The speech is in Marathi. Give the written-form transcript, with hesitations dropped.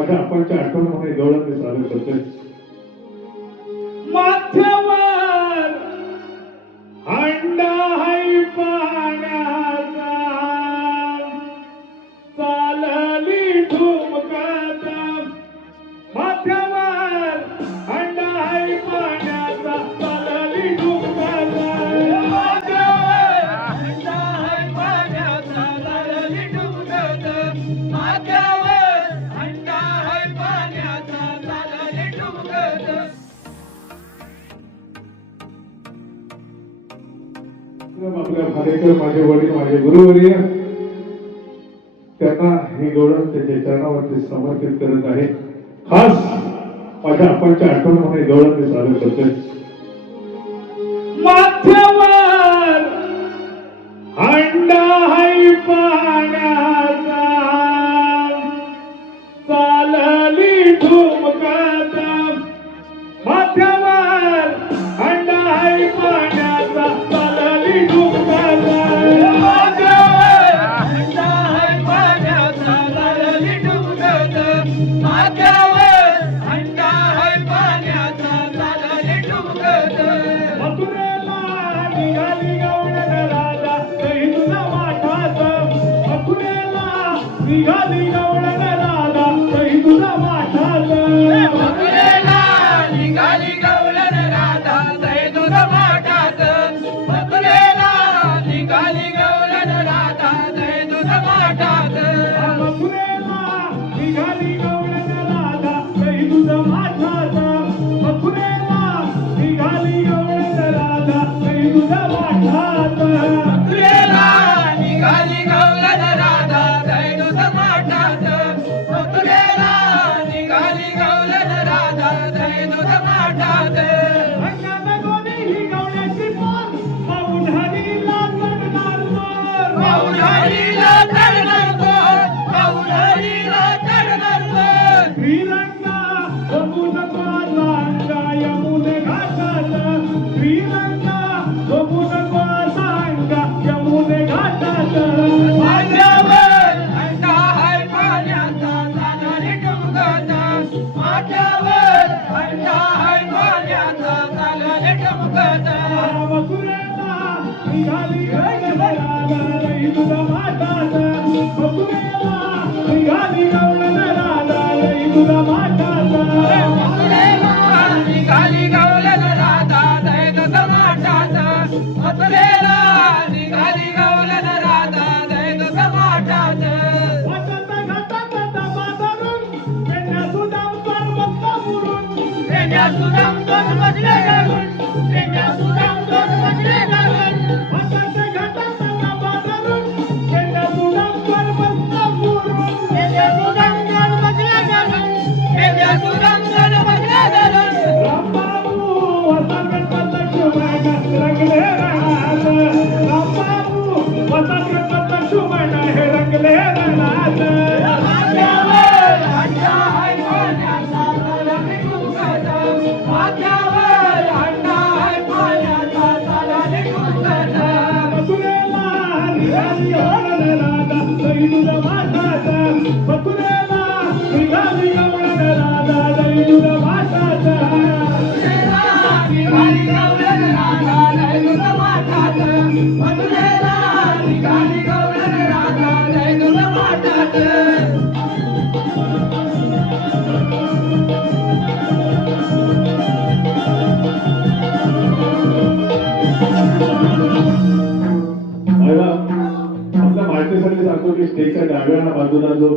माझ्या आपणच्या आठवण म्हणून गवळण मी सादर करतोय. माथ्यावर हंडा है पाण्याचा चालली ठुमकत माथ्यावर हंडा है पाण्याचा चालली ठुमकत माथ्यावर हंडा है पाण्याचा चालली ठुमकत माथ्यावर हंडा है पाण्याचा चालली ठुमकत. आपल्या खाडेकर माझे वडील माझे गुरुवर्य त्यांना ही गवळण त्याच्या चरणावरती समर्पित करत आहे. खास माझ्या आपणच्या आठवण म्हणून गवळण मी सादर करतोय. माथ्यावर हंडा है पाण्याचा चालली ठुमकत माथ्यावर हंडा है पाण्याचा चालली ठुमकत माथ्यावर हंडा है पाण्याचा चालली ठुमकत माथ्यावर हंडा है पाण्याचा चालली ठुमकत. मथुरेला निघाली गवळण राजा काही तुझा वाटाच मथुरेला निघाली गवळण राजा काही तुझा वाटाच मथुरेला निघाली गवळण राजा काही तुझा वाटाच मथुरेला निघाली गवळण राजा काही तुझा वाटाच मथुरेला निघाली गवळण राजा काही तुझा वाटाच मथुरेला निघाली गवळण राजा काही तुझा वाटाच मथुरेला निघाली गवळण राजा काही तुझा वाटाच मथुरेला निघाली गवळण राजा काही तुझा वाटाच. अंगात गोदी ही गवळ्याची पोर पाऊलहरीला चढणार पोर पाऊलहरीला चढणार पोर पाऊलहरीला चढणार पोर श्रीरंगा बघून कोणाचा अंगा यमुने घाटात श्रीरंगा बघून कोणाचा अंगा यमुने घाटात माथ्यावर हंडा है पाण्याचा चालली ठुमकत माथ्यावर हंडा है पाण्याचा चालली ठुमकत मथुरेला निघाली गवळण राजा लई तुझा वाटाच मथुरेला निघाली गवळण राजा लई तुझा वाटाच मथुरेला निघाली गवळण राजा लई तुझा वाटाच मथुरेला निघाली गवळण राजा लई तुझा वाटाच. वाटत घाटात डबा धरून पेन्या सुदाम पर्वत मुरून पेन्या सुदाम दोन मजले घालून पेन्या सुदाम दोन मजले घालून वाटत घाटात डबा धरून पेन्या सुदाम पर्वत मुरून पेन्या सुदाम दोन मजले घालून पेन्या सुदाम दोन मजले घालून रामबाबू वसा गणपत शुभण रंगले रानात रामबाबू वसा गणपत शुभण हे रंगले रानात माथ्यावर हंडा है पाण्याचा चालली ठुमकत माथ्यावर हंडा है पाण्याचा चालली ठुमकत मथुरेला निघाली गवळण राजा लई तुझा वाटाच मथुरेला निघाली गवळण राजा लई तुझा वाटाच मथुरेला निघाली गवळण राजा लई तुझा वाटाच मथुरेला निघाली गवळण राजा लई तुझा वाटाच. आपल्या माहितीसाठी सांगतो की स्टेजच्या डाव्या बाजूला जो